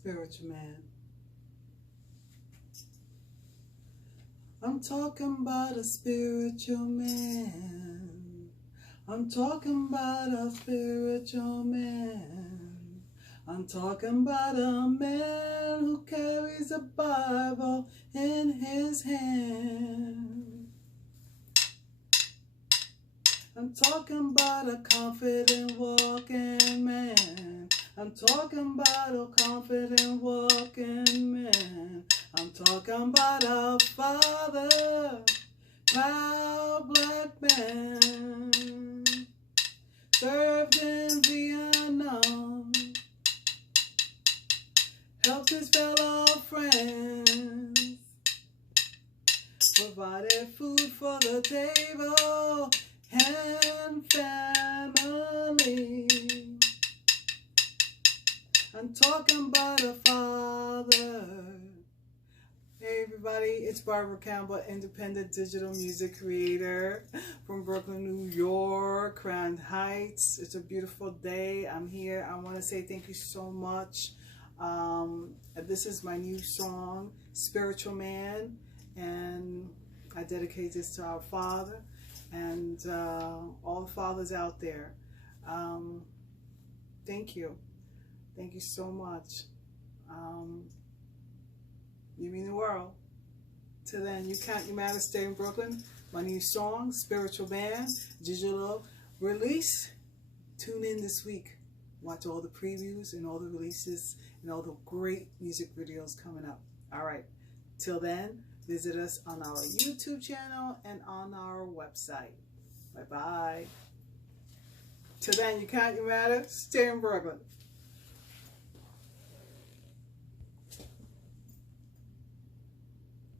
spiritual man. I'm talking about a spiritual man. I'm talking about a spiritual man. I'm talking about a man who carries a Bible in his hand. I'm talking about a confident walking man. I'm talking about a confident walking man. I'm talking about a father, proud black man, served in Vietnam, helped his fellow friends, provided food for the table and family. I'm talking about a father. Hey everybody, it's Barbara Campbell, independent digital music creator from Brooklyn, New York, Crown Heights. It's a beautiful day. I'm here. I want to say thank you so much. This is my new song, Spiritual Man, and I dedicate this to our Father and all the fathers out there. Thank you. Thank you so much. You mean the world. Till then, you count your matter, stay in Brooklyn. My new song, Spiritual Man, digital release. Tune in this week. Watch all the previews and all the releases and all the great music videos coming up. All right. Till then, visit us on our YouTube channel and on our website. Bye-bye. Till then, you count your matter, stay in Brooklyn.